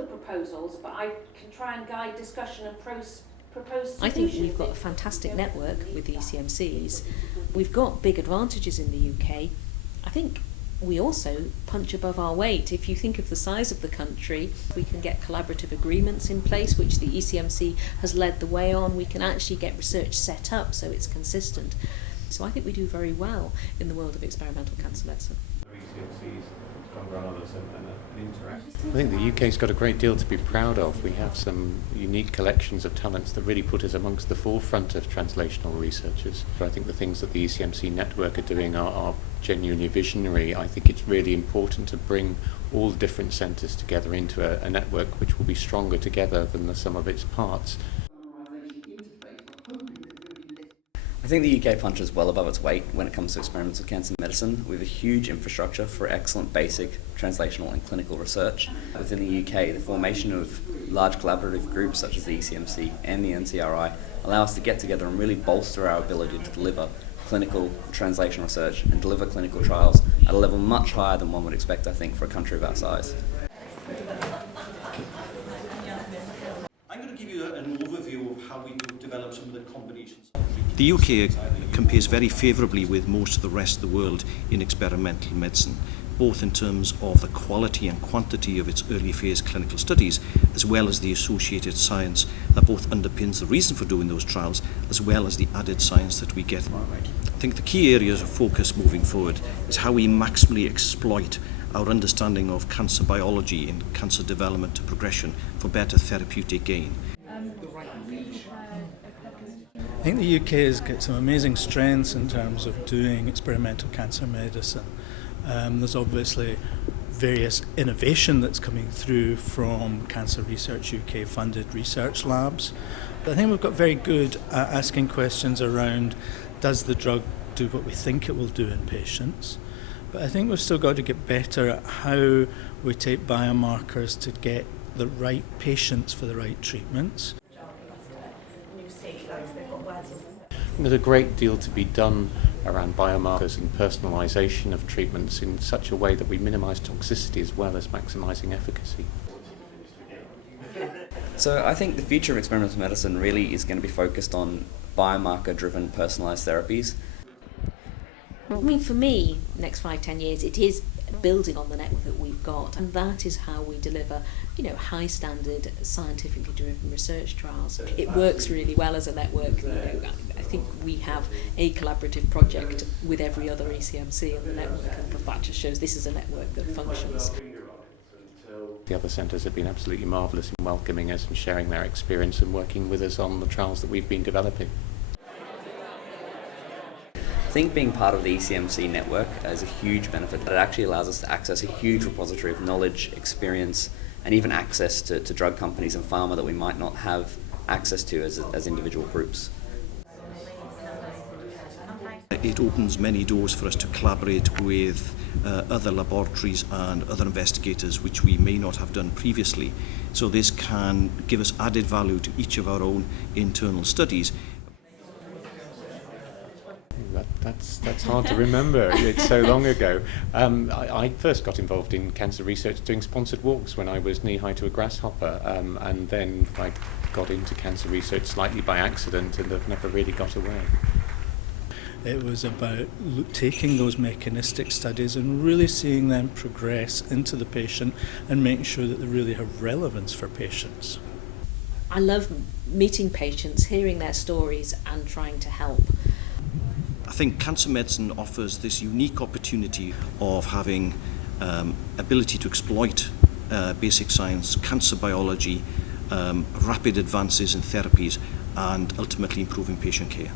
the proposals, but I can try and guide discussion and proposed solutions. I think we've got a fantastic network with the ECMCs. We've got big advantages in the UK. I think we also punch above our weight. If you think of the size of the country, we can get collaborative agreements in place, which the ECMC has led the way on. We can actually get research set up so it's consistent. So I think we do very well in the world of experimental cancer medicine. I think the UK's got a great deal to be proud of. We have some unique collections of talents that really put us amongst the forefront of translational researchers. But I think the things that the ECMC network are doing are genuinely visionary. I think it's really important to bring all the different centres together into a network which will be stronger together than the sum of its parts. I think the UK punches well above its weight when it comes to experimental cancer medicine. We have a huge infrastructure for excellent basic translational and clinical research. Within the UK, the formation of large collaborative groups such as the ECMC and the NCRI allow us to get together and really bolster our ability to deliver clinical translation research and deliver clinical trials at a level much higher than one would expect, I think, for a country of our size. I'm going to give you an overview of how we develop some of the combinations. The UK compares very favourably with most of the rest of the world in experimental medicine, both in terms of the quality and quantity of its early phase clinical studies, as well as the associated science that both underpins the reason for doing those trials, as well as the added science that we get. I think the key areas of focus moving forward is how we maximally exploit our understanding of cancer biology and cancer development to progression for better therapeutic gain. I think the UK has got some amazing strengths in terms of doing experimental cancer medicine. There's obviously various innovation that's coming through from Cancer Research UK funded research labs. But I think we've got very good at asking questions around, does the drug do what we think it will do in patients? But I think we've still got to get better at how we take biomarkers to get the right patients for the right treatments. There's a great deal to be done around biomarkers and personalisation of treatments in such a way that we minimise toxicity as well as maximising efficacy. So I think the future of experimental medicine really is going to be focused on biomarker-driven personalised therapies. I mean, for me, next 5-10 years, it is building on the network that we've got, and that is how we deliver, high standard, scientifically driven research trials. It works really well as a network. I think we have a collaborative project with every other ECMC in the network, and that just shows this is a network that functions. The other centres have been absolutely marvellous in welcoming us and sharing their experience and working with us on the trials that we've been developing. I think being part of the ECMC network is a huge benefit. It actually allows us to access a huge repository of knowledge, experience, and even access to drug companies and pharma that we might not have access to as individual groups. It opens many doors for us to collaborate with other laboratories and other investigators which we may not have done previously. So this can give us added value to each of our own internal studies. That's hard to remember. It's so long ago. I first got involved in cancer research doing sponsored walks when I was knee-high to a grasshopper, and then I got into cancer research slightly by accident and have never really got away. It was about taking those mechanistic studies and really seeing them progress into the patient and making sure that they really have relevance for patients. I love meeting patients, hearing their stories and trying to help. I think cancer medicine offers this unique opportunity of having ability to exploit basic science, cancer biology, rapid advances in therapies, and ultimately improving patient care.